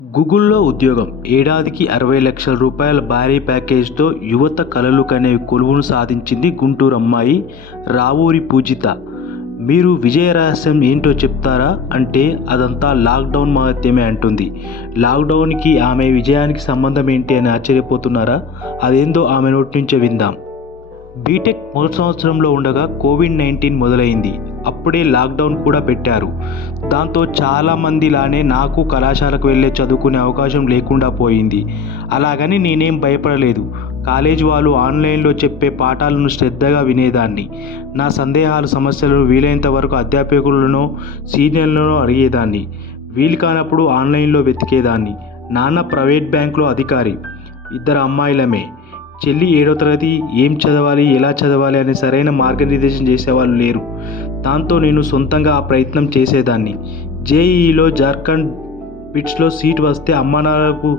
గూగుల్‌లో ఉద్యోగం. ఏడాదికి 60 లక్షల రూపాయల భారీ ప్యాకేజ్‌తో యువత కలలు కనే కొలువును సాధించింది గుంటూరు అమ్మాయి రావూరి పూజిత. మీరు విజయ రహస్యం ఏంటో చెప్తారా అంటే అదంతా లాక్‌డౌన్ మహత్యమే అంటుంది. లాక్‌డౌన్‌కి ఆమె విజయానికి సంబంధం ఏంటి అని ఆశ్చర్యపోతున్నారా? అదేందో ఆమె నోటి నుంచే విందాం. బీటెక్ మొదటి సంవత్సరంలో ఉండగా కోవిడ్-19 మొదలైంది. అప్పుడే లాక్డౌన్ కూడా పెట్టారు. దాంతో చాలామందిలానే నాకు కళాశాలకు వెళ్ళే చదువుకునే అవకాశం లేకుండా పోయింది. అలాగని నేనేం భయపడలేదు. కాలేజీ వాళ్ళు ఆన్లైన్లో చెప్పే పాఠాలను శ్రద్ధగా వినేదాన్ని. నా సందేహాలు సమస్యలను వీలైనంత వరకు అధ్యాపకులనో సీనియర్లనో అడిగేదాన్ని. వీలు కానప్పుడు ఆన్లైన్లో వెతికేదాన్ని. నాన్న ప్రైవేట్ బ్యాంకులో అధికారి. ఇద్దరు అమ్మాయిలమే. చెల్లి 7వ తరగతి. ఏం చదవాలి, ఎలా చదవాలి అని సరైన మార్గనిర్దేశం చేసేవాళ్ళు లేరు. దాంతో నేను సొంతంగా ఆ ప్రయత్నం చేసేదాన్ని. జేఈఈలో జార్ఖండ్ బిట్స్లో సీట్ వస్తే అమ్మానాన్నలకు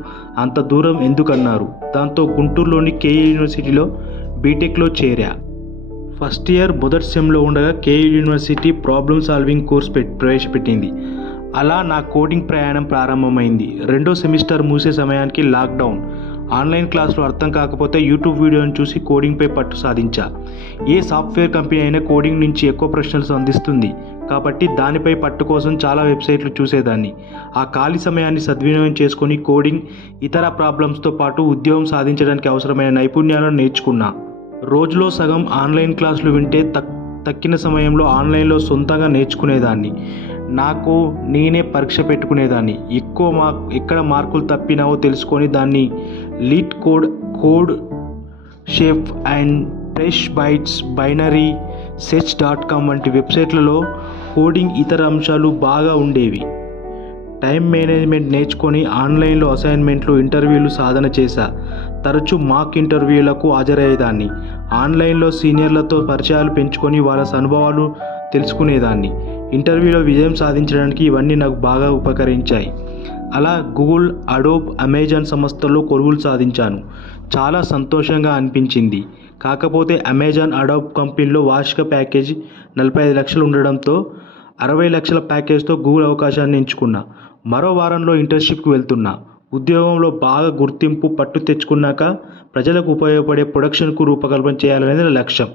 అంత దూరం ఎందుకన్నారు. దాంతో గుంటూరులోని కేయూ యూనివర్సిటీలో బీటెక్లో చేరా. ఫస్ట్ ఇయర్ మొదటి సెమ్లో ఉండగా KU university problem solving course ప్రవేశపెట్టింది. అలా నా కోడింగ్ ప్రయాణం ప్రారంభమైంది. రెండో సెమిస్టర్ ముగిసే సమయానికి లాక్డౌన్. ఆన్లైన్ క్లాసులు అర్థం కాకపోతే యూట్యూబ్ వీడియోను చూసి కోడింగ్పై పట్టు సాధించా. ఏ సాఫ్ట్వేర్ కంపెనీ అయినా కోడింగ్ నుంచి ఎక్కువ ప్రశ్నలు అందిస్తుంది కాబట్టి దానిపై పట్టు కోసం చాలా వెబ్సైట్లు చూసేదాన్ని. ఆ ఖాళీ సమయాన్ని సద్వినియోగం చేసుకొని కోడింగ్, ఇతర ప్రాబ్లమ్స్తో పాటు ఉద్యోగం సాధించడానికి అవసరమైన నైపుణ్యాలను నేర్చుకున్నా. రోజులో సగం ఆన్లైన్ క్లాసులు వింటే తక్కిన సమయంలో ఆన్లైన్లో సొంతంగా నేర్చుకునేదాన్ని. నాకు నేనే పరీక్ష పెట్టుకునేదాన్ని. ఎక్కడ మార్కులు తప్పినావో తెలుసుకొని దాన్ని LeetCode shape and fresh bytes, binary సెర్చ్.com వంటి వెబ్సైట్లలో కోడింగ్, ఇతర అంశాలు బాగా ఉండేవి. టైం మేనేజ్మెంట్ నేర్చుకొని ఆన్లైన్లో అసైన్మెంట్లు, ఇంటర్వ్యూలు సాధన చేశా. తరచూ మాక్ ఇంటర్వ్యూలకు హాజరయ్యేదాన్ని. ఆన్లైన్లో సీనియర్లతో పరిచయాలు పెంచుకొని వాళ్ళ అనుభవాలు తెలుసుకునేదాన్ని. ఇంటర్వ్యూలో విజయం సాధించడానికి ఇవన్నీ నాకు బాగా ఉపకరించాయి. అలా గూగుల్, అడోబ్, అమెజాన్ సంస్థల్లో కొలువులు సాధించాను. చాలా సంతోషంగా అనిపించింది. కాకపోతే అమెజాన్, అడోబ్ కంపెనీలో వార్షిక ప్యాకేజీ 45 లక్షలు ఉండడంతో 60 లక్షల ప్యాకేజ్తో గూగుల్ అవకాశాన్ని ఎంచుకున్నా. మరో వారంలో ఇంటర్న్షిప్కి వెళ్తున్నా. ఉద్యోగంలో బాగా గుర్తింపు, పట్టు తెచ్చుకున్నాక ప్రజలకు ఉపయోగపడే ప్రొడక్షన్కు రూపకల్పన చేయాలనేది నా లక్ష్యం.